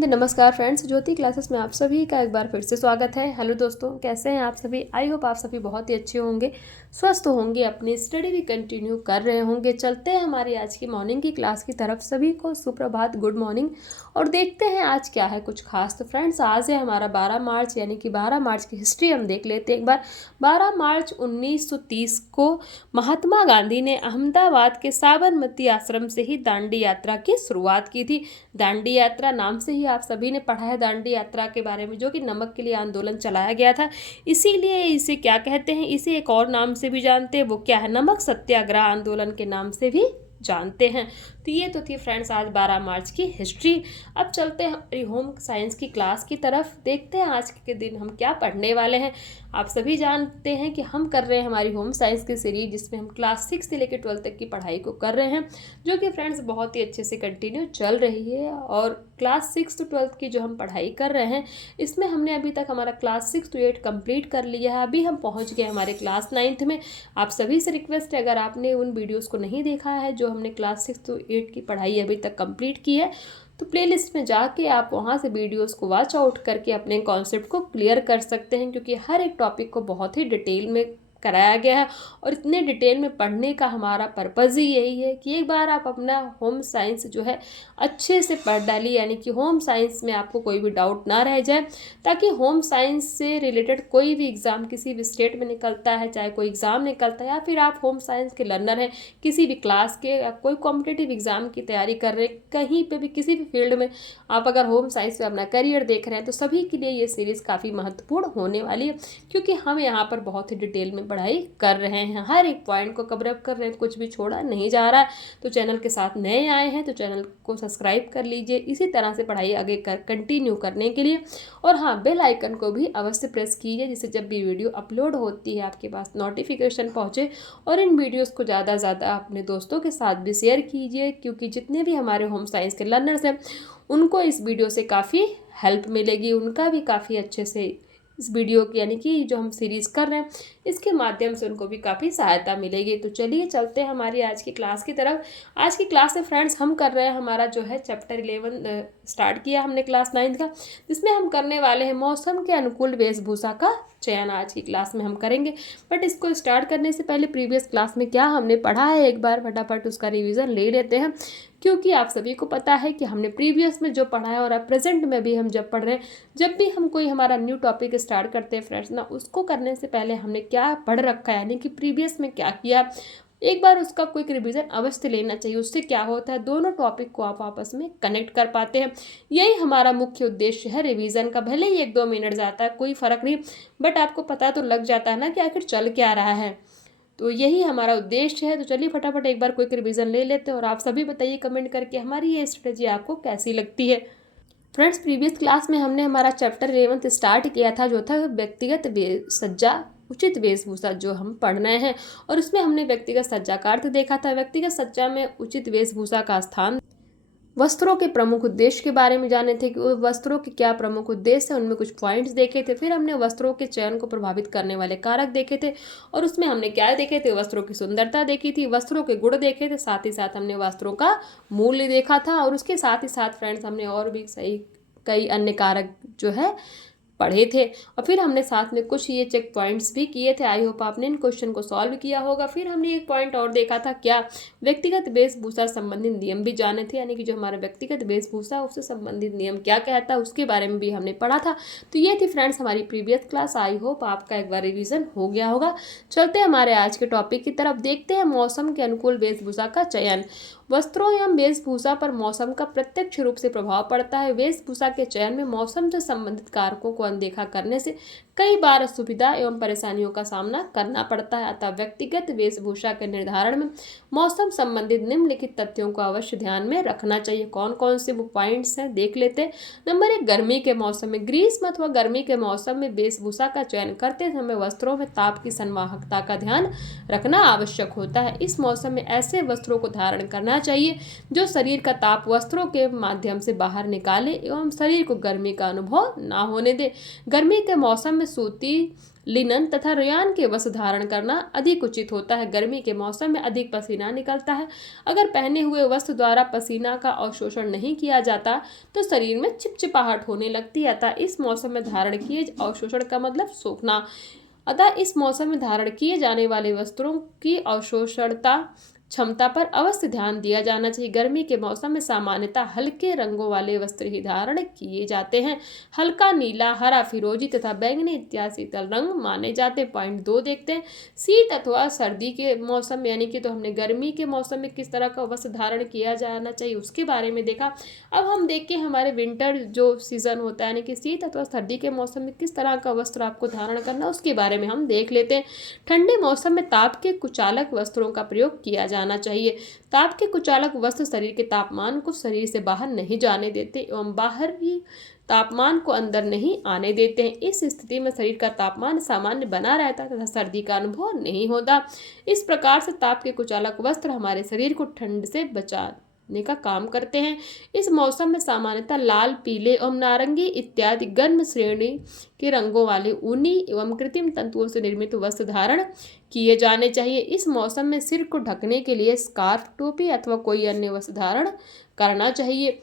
हिंद। नमस्कार फ्रेंड्स, ज्योति क्लासेस में आप सभी का एक बार फिर से स्वागत है। हेलो दोस्तों, कैसे हैं आप सभी? आई होप आप सभी बहुत ही अच्छे होंगे, स्वस्थ होंगे, अपनी स्टडी भी कंटिन्यू कर रहे होंगे। चलते हैं हमारी आज की मॉर्निंग की क्लास की तरफ। सभी को सुप्रभात, गुड मॉर्निंग। और देखते हैं आज क्या है कुछ खास। तो फ्रेंड्स, आज है हमारा 12 मार्च, यानी कि 12 मार्च की हिस्ट्री हम देख लेते हैं एक बार। 12 मार्च 1930 को महात्मा गांधी ने अहमदाबाद के साबरमती आश्रम से ही दांडी यात्रा की शुरुआत की थी। दांडी यात्रा नाम से ही आप सभी ने पढ़ा है दांडी यात्रा के बारे में, जो कि नमक के लिए आंदोलन चलाया गया था। इसीलिए इसे क्या कहते हैं, इसे एक और नाम से भी जानते हैं, वो क्या है? नमक सत्याग्रह आंदोलन के नाम से भी जानते हैं। तो ये तो थी फ्रेंड्स आज 12 मार्च की हिस्ट्री। अब चलते हैं हमारी होम साइंस की क्लास की तरफ। देखते हैं आज के दिन हम क्या पढ़ने वाले हैं। आप सभी जानते हैं कि हम कर रहे हैं हमारी होम साइंस की सीरीज, जिसमें हम क्लास 6 से लेकर 12 तक की पढ़ाई को कर रहे हैं, जो कि फ्रेंड्स बहुत ही अच्छे से कंटिन्यू चल रही है। और क्लास 6 to 12 की जो हम पढ़ाई कर रहे हैं, इसमें हमने अभी तक हमारा क्लास 6 to 8 कंप्लीट कर लिया है। अभी हम पहुंच गए हमारे क्लास 9th में। आप सभी से रिक्वेस्ट है, अगर आपने उन वीडियोस को नहीं देखा है जो हमने क्लास 6 to 8 की पढ़ाई अभी तक कंप्लीट की है, तो प्लेलिस्ट में जाके आप वहाँ से वीडियोस को वॉच आउट करके अपने कॉन्सेप्ट को क्लियर कर सकते हैं, क्योंकि हर एक टॉपिक को बहुत ही डिटेल में कराया गया है। और इतने डिटेल में पढ़ने का हमारा पर्पज़ ही यही है कि एक बार आप अपना होम साइंस जो है अच्छे से पढ़ डालिए, यानी कि होम साइंस में आपको कोई भी डाउट ना रह जाए, ताकि होम साइंस से रिलेटेड कोई भी एग्ज़ाम किसी भी स्टेट में निकलता है, चाहे कोई एग्ज़ाम निकलता है, या फिर आप होम साइंस के लर्नर हैं किसी भी क्लास के, या कोई कॉम्पिटिटिव एग्ज़ाम की तैयारी कर रहे हैं, कहीं पे भी किसी भी फील्ड में आप अगर होम साइंस में अपना करियर देख रहे हैं, तो सभी के लिए ये सीरीज़ काफ़ी महत्वपूर्ण होने वाली है, क्योंकि हम यहाँ पर बहुत ही डिटेल में पढ़ाई कर रहे हैं, हर एक पॉइंट को कवर अप कर रहे हैं, कुछ भी छोड़ा नहीं जा रहा है। तो चैनल के साथ नए आए हैं तो चैनल को सब्सक्राइब कर लीजिए, इसी तरह से पढ़ाई आगे कंटिन्यू करने के लिए। और हाँ, बेल आइकन को भी अवश्य प्रेस कीजिए, जिससे जब भी वीडियो अपलोड होती है आपके पास नोटिफिकेशन पहुँचे। और इन वीडियोज़ को ज़्यादा से ज़्यादा अपने दोस्तों के साथ भी शेयर कीजिए, क्योंकि जितने भी हमारे होम साइंस के लर्नर्स हैं उनको इस वीडियो से काफ़ी हेल्प मिलेगी, उनका भी काफ़ी अच्छे से इस वीडियो की, यानी कि जो हम सीरीज़ कर रहे हैं, इसके माध्यम से उनको भी काफ़ी सहायता मिलेगी। तो चलिए चलते हैं हमारी आज की क्लास की तरफ। आज की क्लास में फ्रेंड्स हम कर रहे हैं हमारा जो है चैप्टर 11 स्टार्ट किया हमने क्लास 9th का, जिसमें हम करने वाले हैं मौसम के अनुकूल वेशभूषा का चयन। आज की क्लास में हम करेंगे, बट इसको स्टार्ट करने से पहले प्रीवियस क्लास में क्या हमने पढ़ा है एक बार फटाफट उसका रिवीजन ले लेते हैं, क्योंकि आप सभी को पता है कि हमने प्रीवियस में जो पढ़ा है और अब प्रेजेंट में भी हम जब पढ़ रहे हैं, जब भी हम कोई हमारा न्यू टॉपिक स्टार्ट करते हैं फ्रेंड्स ना, उसको करने से पहले हमने क्या पढ़ रखा है, यानी कि प्रीवियस में क्या किया, एक बार उसका क्विक रिवीजन अवश्य लेना चाहिए। उससे क्या होता है, दोनों टॉपिक को आप आपस में कनेक्ट कर पाते हैं। यही हमारा मुख्य उद्देश्य है रिवीजन का। भले ही 1-2 मिनट जाता है, कोई फ़र्क नहीं, बट आपको पता तो लग जाता है ना कि आखिर चल क्या रहा है। तो यही हमारा उद्देश्य है। तो चलिए फटाफट एक बार क्विक रिवीजन ले लेते हैं, और आप सभी बताइए कमेंट करके हमारी ये स्ट्रेटजी आपको कैसी लगती है। फ्रेंड्स, प्रीवियस क्लास में हमने हमारा चैप्टर 11 स्टार्ट किया था, जो था व्यक्तिगत सज्जा उचित वेशभूषा, जो हम पढ़ रहे हैं। और उसमें हमने व्यक्तिगत सज्जा का अर्थ देखा था। व्यक्तिगत सज्जा में उचित वेशभूषा का स्थान, वस्त्रों के प्रमुख उद्देश्य के बारे में जाने थे कि वस्त्रों के क्या प्रमुख उद्देश्य है, उनमें कुछ पॉइंट्स देखे थे। फिर हमने वस्त्रों के चयन को प्रभावित करने वाले कारक देखे थे, और उसमें हमने क्या देखे थे, वस्त्रों की सुंदरता देखी थी, वस्त्रों के गुण देखे थे, साथ ही साथ हमने वस्त्रों का मूल्य देखा था। और उसके साथ ही साथ फ्रेंड्स हमने और भी कई अन्य कारक जो है पढ़े थे। और फिर हमने साथ में कुछ ये चेक पॉइंट्स भी किए थे। आई होप आपने इन क्वेश्चन को सॉल्व किया होगा। फिर हमने एक पॉइंट और देखा था, क्या व्यक्तिगत वेशभूषा संबंधित नियम भी जाने थे, यानी कि जो हमारा व्यक्तिगत वेशभूषा उससे संबंधित नियम क्या कहता है, उसके बारे में भी हमने पढ़ा था। तो ये थी फ्रेंड्स हमारी प्रीवियस क्लास। आई होप आपका एक बार रिविजन हो गया होगा। चलते हैं हमारे आज के टॉपिक की तरफ। देखते हैं मौसम के अनुकूल वेशभूषा का चयन। वस्त्रों एवं वेशभूषा पर मौसम का प्रत्यक्ष रूप से प्रभाव पड़ता है। वेशभूषा के चयन में मौसम से संबंधित कारकों को अनदेखा करने से कई बार असुविधा एवं परेशानियों का सामना करना पड़ता है। अतः व्यक्तिगत वेशभूषा के निर्धारण में मौसम संबंधित निम्नलिखित तथ्यों को अवश्य ध्यान में रखना चाहिए। कौन कौन से वो पॉइंट्स हैं देख लेते हैं। नंबर 1, गर्मी के मौसम में, ग्रीष्म अथवा गर्मी के मौसम में वेशभूषा का चयन करते समय वस्त्रों में ताप की संवाहकता का ध्यान रखना आवश्यक होता है। इस मौसम में ऐसे वस्त्रों को धारण करना चाहिए जो शरीर का ताप वस्त्रों के माध्यम से बाहर निकाले एवं शरीर को गर्मी का अनुभव ना होने दे। गर्मी के मौसम में सूती, लिनन तथा रेयान के वस्त्र धारण करना अधिक उचित होता है। गर्मी के मौसम में अधिक पसीना निकलता है। अगर पहने हुए वस्त्र द्वारा पसीना का अवशोषण नहीं किया जाता तो शरीर में चिपचिपाहट होने लगती है। अतः इस मौसम में धारण किए अवशोषण का मतलब सूखना। अतः इस मौसम में धारण किए जाने वाले वस्त्रों की अवशोषणता क्षमता पर अवश्य ध्यान दिया जाना चाहिए। गर्मी के मौसम में सामान्यतः हल्के रंगों वाले वस्त्र ही धारण किए जाते हैं। हल्का नीला, हरा, फिरोजी तथा बैंगनी इत्यादि शीतल रंग माने जाते हैं। पॉइंट 2 देखते हैं, शीत अथवा सर्दी के मौसम यानी कि तो हमने गर्मी के मौसम में किस तरह का वस्त्र धारण किया जाना चाहिए उसके बारे में देखा। अब हम देखें हमारे विंटर जो सीजन होता है यानी कि शीत अथवा सर्दी के मौसम में किस तरह का वस्त्र आपको धारण करना उसके बारे में हम देख लेते हैं। ठंडे मौसम में ताप के कुचालक वस्त्रों का प्रयोग किया जाना चाहिए। ताप के कुचालक वस्त्र शरीर के तापमान को शरीर से बाहर नहीं जाने देते एवं बाहर ही तापमान को अंदर नहीं आने देते हैं। इस स्थिति में शरीर का तापमान सामान्य बना रहता है तथा सर्दी का अनुभव नहीं होता। इस प्रकार से ताप के कुचालक वस्त्र हमारे शरीर को ठंड से बचाने का काम करते हैं। इस मौसम में सामान्यतः लाल, पीले एवं नारंगी इत्यादि गर्म श्रेणी के रंगों वाले ऊनी एवं कृत्रिम तंतुओं से निर्मित वस्त्र धारण किए जाने चाहिए। इस मौसम में सिर को ढकने के लिए स्कार्फ, टोपी अथवा कोई अन्य वस्त्र धारण करना चाहिए।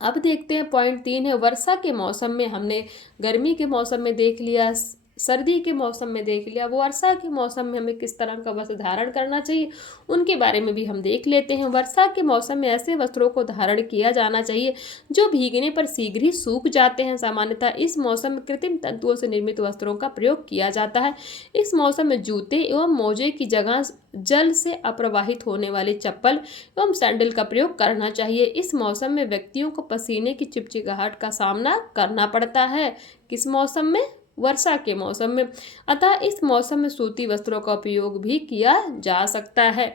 अब देखते हैं पॉइंट 3 है, वर्षा के मौसम में हमने गर्मी के मौसम में देख लिया, सर्दी के मौसम में देख लिया, वो वर्षा के मौसम में हमें किस तरह का वस्त्र धारण करना चाहिए उनके बारे में भी हम देख लेते हैं। वर्षा के मौसम में ऐसे वस्त्रों को धारण किया जाना चाहिए जो भीगने पर शीघ्र ही सूख जाते हैं। सामान्यतः इस मौसम में कृत्रिम तंतुओं से निर्मित वस्त्रों का प्रयोग किया जाता है। इस मौसम में जूते एवं मोजे की जगह जल से अप्रवाहित होने वाली चप्पल एवं सैंडल का प्रयोग करना चाहिए। इस मौसम में व्यक्तियों को पसीने की चिपचिपाहट का सामना करना पड़ता है। किस मौसम में? वर्षा के मौसम में। अतः इस मौसम में सूती वस्त्रों का उपयोग भी किया जा सकता है।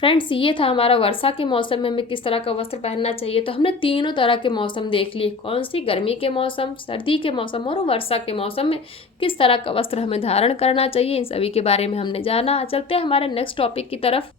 फ्रेंड्स, ये था हमारा वर्षा के मौसम में हमें किस तरह का वस्त्र पहनना चाहिए। तो हमने तीनों तरह के मौसम देख लिए, कौन सी? गर्मी के मौसम, सर्दी के मौसम और वर्षा के मौसम में किस तरह का वस्त्र हमें धारण करना चाहिए, इन सभी के बारे में हमने जाना। चलते हैं हमारे नेक्स्ट टॉपिक की तरफ।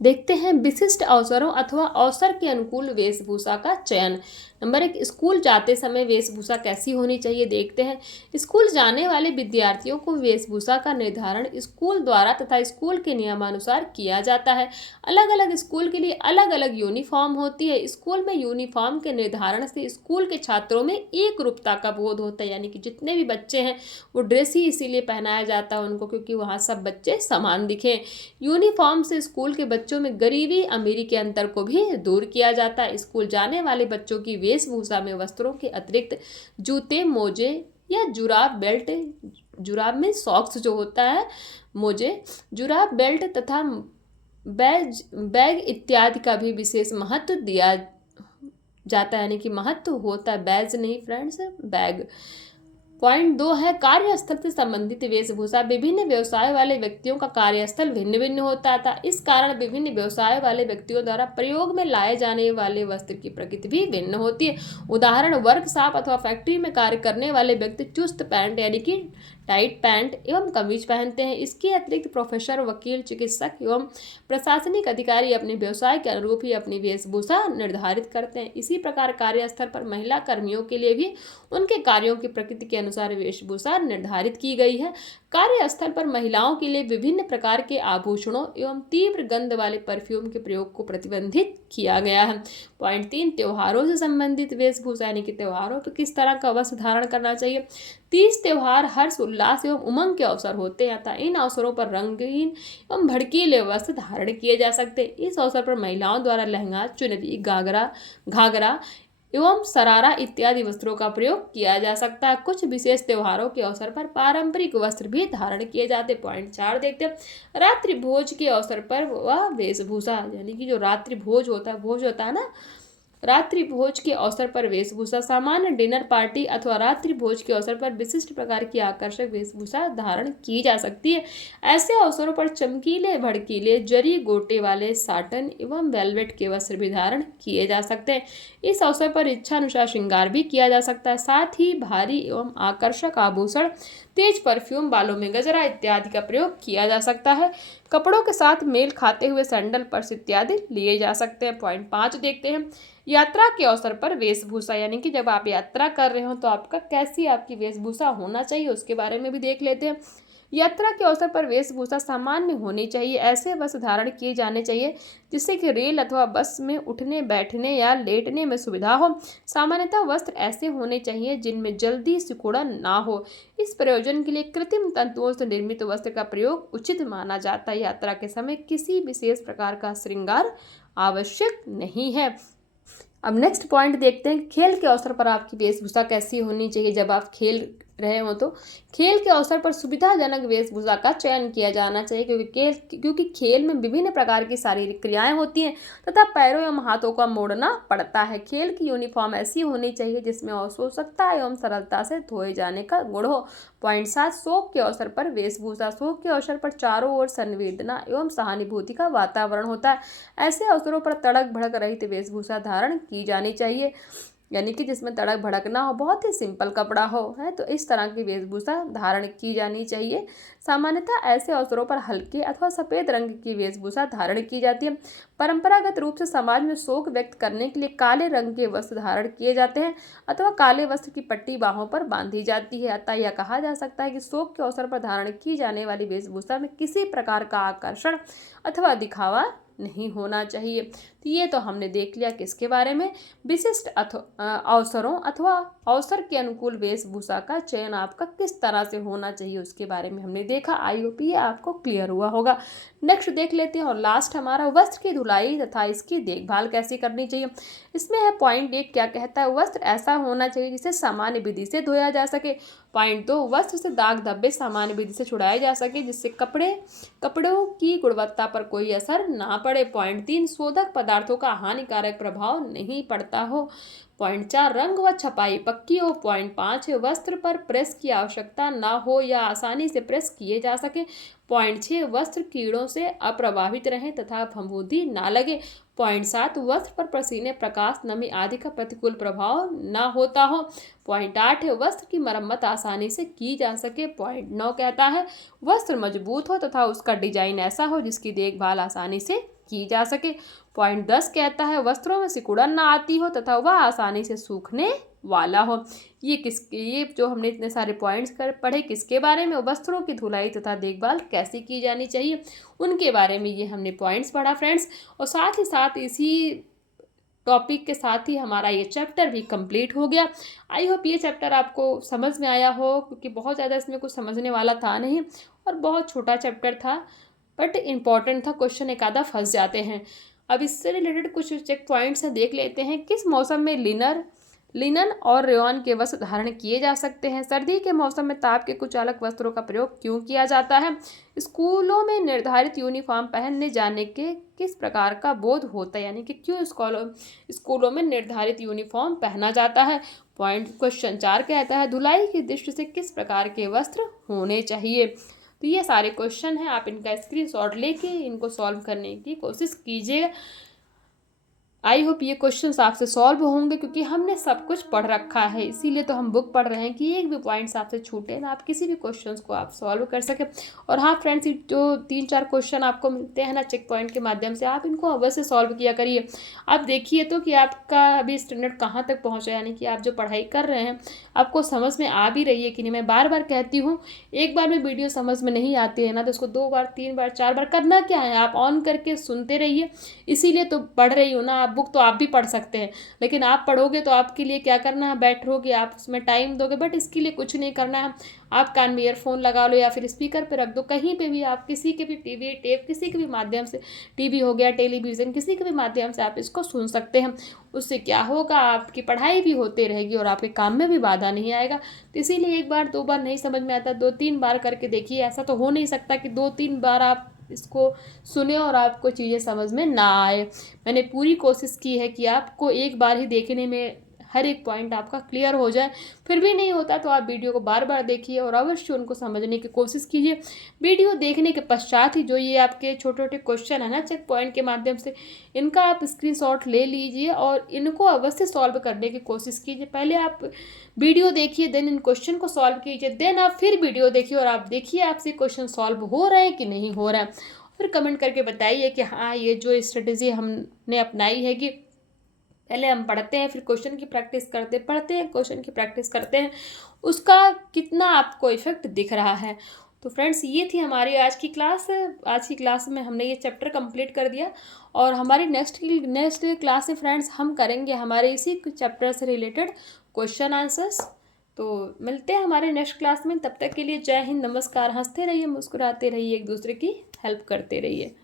देखते हैं विशिष्ट अवसरों अथवा अवसर के अनुकूल वेशभूषा का चयन। नंबर 1, स्कूल जाते समय वेशभूषा कैसी होनी चाहिए देखते हैं। स्कूल जाने वाले विद्यार्थियों को वेशभूषा का निर्धारण स्कूल द्वारा तथा स्कूल के नियमानुसार किया जाता है। अलग अलग स्कूल के लिए अलग अलग यूनिफॉर्म होती है। स्कूल में यूनिफॉर्म के निर्धारण से स्कूल के छात्रों में एक रूपता का बोध होता है, यानी कि जितने भी बच्चे हैं वो ड्रेस ही इसीलिए पहनाया जाता है उनको क्योंकि वहाँ सब बच्चे समान दिखें। यूनिफॉर्म से स्कूल के बच्चों में गरीबी अमीरी के अंतर को भी दूर किया जाता है। स्कूल जाने वाले बच्चों की वेशभूषा में वस्त्रों के अतिरिक्त जूते, मोजे या जुराब, बेल्ट, जुराब में सॉक्स जो होता है, मोजे, जुराब, बेल्ट तथा बैग इत्यादि का भी विशेष महत्व दिया जाता है, यानी कि महत्व होता है, बैज नहीं फ्रेंड्स, बैग। पॉइंट 2 है, कार्यस्थल से संबंधित वेशभूषा। विभिन्न व्यवसाय वाले व्यक्तियों का कार्यस्थल भिन्न भिन्न होता था। इस कारण विभिन्न व्यवसाय वाले व्यक्तियों द्वारा प्रयोग में लाए जाने वाले वस्त्र की प्रकृति भी भिन्न होती है। उदाहरण, वर्कशॉप अथवा फैक्ट्री में कार्य करने वाले व्यक्ति चुस्त पैंट यानी कि टाइट पैंट एवं कमीज पहनते हैं। इसके अतिरिक्त प्रोफेसर, वकील, चिकित्सक एवं प्रशासनिक अधिकारी अपने व्यवसाय के अनुरूप ही अपनी वेशभूषा निर्धारित करते हैं। इसी प्रकार कार्यस्थल पर महिला कर्मियों के लिए भी उनके कार्यों की प्रकृति के अनुसार वेशभूषा निर्धारित की गई है। कार्यस्थल पर महिलाओं के लिए विभिन्न प्रकार के आभूषणों एवं तीव्र गंध वाले परफ्यूम के प्रयोग को प्रतिबंधित किया गया है। पॉइंट 3, त्योहारों से संबंधित वेशभूषा, यानी कि त्योहारों पर किस तरह का वस्त्र धारण करना चाहिए। 30 त्योहार हर्ष, उल्लास एवं उमंग के अवसर होते हैं अतः इन अवसरों पर रंगीन एवं भड़कीले वस्त्र धारण किए जा सकते हैं। इस अवसर पर महिलाओं द्वारा लहंगा, चुनरी, घाघरा एवं सरारा इत्यादि वस्त्रों का प्रयोग किया जा सकता है। कुछ विशेष त्योहारों के अवसर पर पारंपरिक वस्त्र भी धारण किए जाते। पॉइंट 4 देखते हैं, रात्रि भोज के अवसर पर वह वेशभूषा, यानी कि जो रात्रि भोज होता है ना, रात्रि भोज के अवसर पर वेशभूषा, सामान्य डिनर पार्टी अथवा रात्रि भोज के अवसर पर विशिष्ट प्रकार की आकर्षक वेशभूषा धारण की जा सकती है। ऐसे अवसरों पर चमकीले भड़कीले जरी गोटे वाले साटन एवं वेलवेट के वस्त्र भी धारण किए जा सकते हैं। इस अवसर पर इच्छानुसार श्रृंगार भी किया जा सकता है। साथ ही भारी एवं आकर्षक आभूषण, तेज परफ्यूम, बालों में गजरा इत्यादि का प्रयोग किया जा सकता है। कपड़ों के साथ मेल खाते हुए सैंडल, पर्स इत्यादि लिए जा सकते हैं। पॉइंट 5 देखते हैं। यात्रा के अवसर पर वेशभूषा, यानी कि जब आप यात्रा कर रहे हो तो आपका कैसी आपकी वेशभूषा होना चाहिए उसके बारे में भी देख लेते हैं। यात्रा के अवसर पर वेशभूषा सामान्य होनी चाहिए। ऐसे वस्त्र धारण किए जाने चाहिए जिससे कि रेल अथवा बस में उठने बैठने या लेटने में सुविधा हो। सामान्यतः वस्त्र ऐसे होने चाहिए जिनमें जल्दी सिकुड़न ना हो। इस प्रयोजन के लिए कृत्रिम तंतुओं से निर्मित वस्त्र का प्रयोग उचित माना जाता है। यात्रा के समय किसी विशेष प्रकार का श्रृंगार आवश्यक नहीं है। अब नेक्स्ट पॉइंट देखते हैं। खेल के अवसर पर आपकी वेशभूषा कैसी होनी चाहिए। जब आप खेल रहे हो तो खेल के अवसर पर सुविधाजनक वेशभूषा का चयन किया जाना चाहिए, क्योंकि खेल में विभिन्न प्रकार की शारीरिक क्रियाएं होती हैं तथा पैरों एवं हाथों का मोड़ना पड़ता है। खेल की यूनिफॉर्म ऐसी होनी चाहिए जिसमें अवशोषकता एवं सरलता से धोए जाने का गुण हो। पॉइंट 7, शोक के अवसर पर वेशभूषा। शोक के अवसर पर चारों ओर संवेदना एवं सहानुभूति का वातावरण होता है। ऐसे अवसरों पर तड़क भड़क रहित वेशभूषा धारण की जानी चाहिए, यानी कि जिसमें तड़क भड़क ना हो, बहुत ही सिंपल कपड़ा हो, है तो इस तरह की वेशभूषा धारण की जानी चाहिए। सामान्यतः ऐसे अवसरों पर हल्के अथवा सफ़ेद रंग की वेशभूषा धारण की जाती है। परंपरागत रूप से समाज में शोक व्यक्त करने के लिए काले रंग के वस्त्र धारण किए जाते हैं अथवा काले वस्त्र की पट्टी बाहों पर बांधी जाती है। अतः यह कहा जा सकता है कि शोक के अवसर पर धारण की जाने वाली वेशभूषा में किसी प्रकार का आकर्षण अथवा दिखावा नहीं होना चाहिए। तो ये तो हमने देख लिया किसके बारे में, विशिष्ट अवसरों अथवा अवसर के अनुकूल वेशभूषा का चयन आपका किस तरह से होना चाहिए उसके बारे में हमने देखा। आई होप ये आपको क्लियर हुआ होगा। नेक्स्ट देख लेते हैं और लास्ट हमारा वस्त्र की धुलाई तथा इसकी देखभाल कैसे करनी चाहिए। इसमें है पॉइंट 1 क्या कहता है, वस्त्र ऐसा होना चाहिए जिसे सामान्य विधि से धोया जा सके। पॉइंट 2, वस्त्र से दाग धब्बे सामान्य विधि से छुड़ाए जा सके जिससे कपड़ों की गुणवत्ता पर कोई असर ना पड़े। पॉइंट 3, शोधक पदार्थों का हानिकारक प्रभाव नहीं पड़ता हो। पॉइंट 4, रंग व छपाई पक्की हो। पॉइंट 5 है, वस्त्र पर प्रेस की आवश्यकता ना हो या आसानी से प्रेस किए जा सके। पॉइंट 6, वस्त्र कीड़ों से अप्रभावित रहें तथा फफूंदी ना लगे। पॉइंट 7, वस्त्र पर पसीने, प्रकाश, नमी आदि का प्रतिकूल प्रभाव ना होता हो। पॉइंट 8 है, वस्त्र की मरम्मत आसानी से की जा सके। पॉइंट 9 कहता है, वस्त्र मजबूत हो तथा उसका डिजाइन ऐसा हो जिसकी देखभाल आसानी से की जा सके। पॉइंट 10 कहता है, वस्त्रों में सिकुड़न ना आती हो तथा वह आसानी से सूखने वाला हो। ये जो हमने इतने सारे पॉइंट्स पढ़े किसके बारे में, वस्त्रों की धुलाई तथा देखभाल कैसी की जानी चाहिए उनके बारे में ये हमने पॉइंट्स पढ़ा फ्रेंड्स। और साथ ही साथ इसी टॉपिक के साथ ही हमारा ये चैप्टर भी कंप्लीट हो गया। आई होप ये चैप्टर आपको समझ में आया हो, क्योंकि बहुत ज़्यादा इसमें कुछ समझने वाला था नहीं और बहुत छोटा चैप्टर था, बट इम्पॉर्टेंट था। क्वेश्चन एक आधा फंस जाते हैं। अब इससे रिलेटेड कुछ चेक पॉइंट्स हैं, देख लेते हैं। किस मौसम में लिनन और रेयॉन के वस्त्र धारण किए जा सकते हैं। सर्दी के मौसम में ताप के कुछ अलग वस्त्रों का प्रयोग क्यों किया जाता है। स्कूलों में निर्धारित यूनिफॉर्म पहनने जाने के किस प्रकार का बोध होता है, यानी कि क्यों स्कूलों में निर्धारित यूनिफॉर्म पहना जाता है। क्वेश्चन 4 कहता है, धुलाई की दृष्टि से किस प्रकार के वस्त्र होने चाहिए। तो ये सारे क्वेश्चन हैं, आप इनका स्क्रीनशॉट लेके इनको सॉल्व करने की कोशिश कीजिएगा। आई होप ये क्वेश्चंस आपसे सॉल्व होंगे, क्योंकि हमने सब कुछ पढ़ रखा है, इसीलिए तो हम बुक पढ़ रहे हैं कि एक भी पॉइंट्स आपसे छूटे ना, आप किसी भी क्वेश्चंस को आप सॉल्व कर सके। और हाँ फ्रेंड्स, जो 3-4 क्वेश्चन आपको मिलते हैं ना चेक पॉइंट के माध्यम से, आप इनको अवश्य सॉल्व किया करिए। आप देखिए तो कि आपका अभी स्टैंडर्ड कहाँ तक पहुँचा, यानी कि आप जो पढ़ाई कर रहे हैं आपको समझ में आ भी रही है कि नहीं। मैं बार बार कहती हूँ, एक बार में वीडियो समझ में नहीं आती है ना तो उसको 2 बार 3 बार 4 बार करना क्या है, आप ऑन करके सुनते रहिए। इसीलिए तो पढ़ रही हूँ ना। आप बुक तो आप भी पढ़ सकते हैं, लेकिन आप पढ़ोगे तो आपके लिए क्या करना है, बैठोगे आप उसमें टाइम दोगे, बट इसके लिए कुछ नहीं करना है। आप कान में ईयरफोन लगा लो या फिर स्पीकर पे रख दो, कहीं पे भी आप किसी के भी टीवी टेप किसी के भी माध्यम से, टीवी हो गया, टेलीविज़न, किसी के भी माध्यम से आप इसको सुन सकते हैं। उससे क्या होगा, आपकी पढ़ाई भी होती रहेगी और आपके काम में भी बाधा नहीं आएगा। तो इसीलिए 1 बार 2 बार नहीं समझ में आता, 2-3 बार करके देखिए। ऐसा तो हो नहीं सकता कि 2-3 बार आप इसको सुने और आपको चीज़ें समझ में ना आए। मैंने पूरी कोशिश की है कि आपको एक बार ही देखने में हर एक पॉइंट आपका क्लियर हो जाए। फिर भी नहीं होता तो आप वीडियो को बार बार देखिए और अवश्य उनको समझने की कोशिश कीजिए। वीडियो देखने के पश्चात ही जो ये आपके छोटे छोटे क्वेश्चन है ना चेक पॉइंट के माध्यम से, इनका आप स्क्रीनशॉट ले लीजिए और इनको अवश्य सॉल्व करने की कोशिश कीजिए। पहले आप वीडियो देखिए, देन इन क्वेश्चन को सॉल्व कीजिए, देन आप फिर वीडियो देखिए और आप देखिए आपसे क्वेश्चन सॉल्व हो रहे हैं कि नहीं हो रहा है। फिर कमेंट करके बताइए कि हाँ, ये जो स्ट्रेटेजी हमने अपनाई है कि पहले हम पढ़ते हैं फिर क्वेश्चन की प्रैक्टिस करते पढ़ते हैं क्वेश्चन की प्रैक्टिस करते हैं, उसका कितना आपको इफेक्ट दिख रहा है। तो फ्रेंड्स, ये थी हमारी आज की क्लास। आज की क्लास में हमने ये चैप्टर कंप्लीट कर दिया और हमारी नेक्स्ट क्लास में फ्रेंड्स हम करेंगे हमारे इसी चैप्टर से रिलेटेड क्वेश्चन आंसर्स। तो मिलते हैं हमारे नेक्स्ट क्लास में, तब तक के लिए जय हिंद, नमस्कार। हंसते रहिए, मुस्कुराते रहिए, एक दूसरे की हेल्प करते रहिए।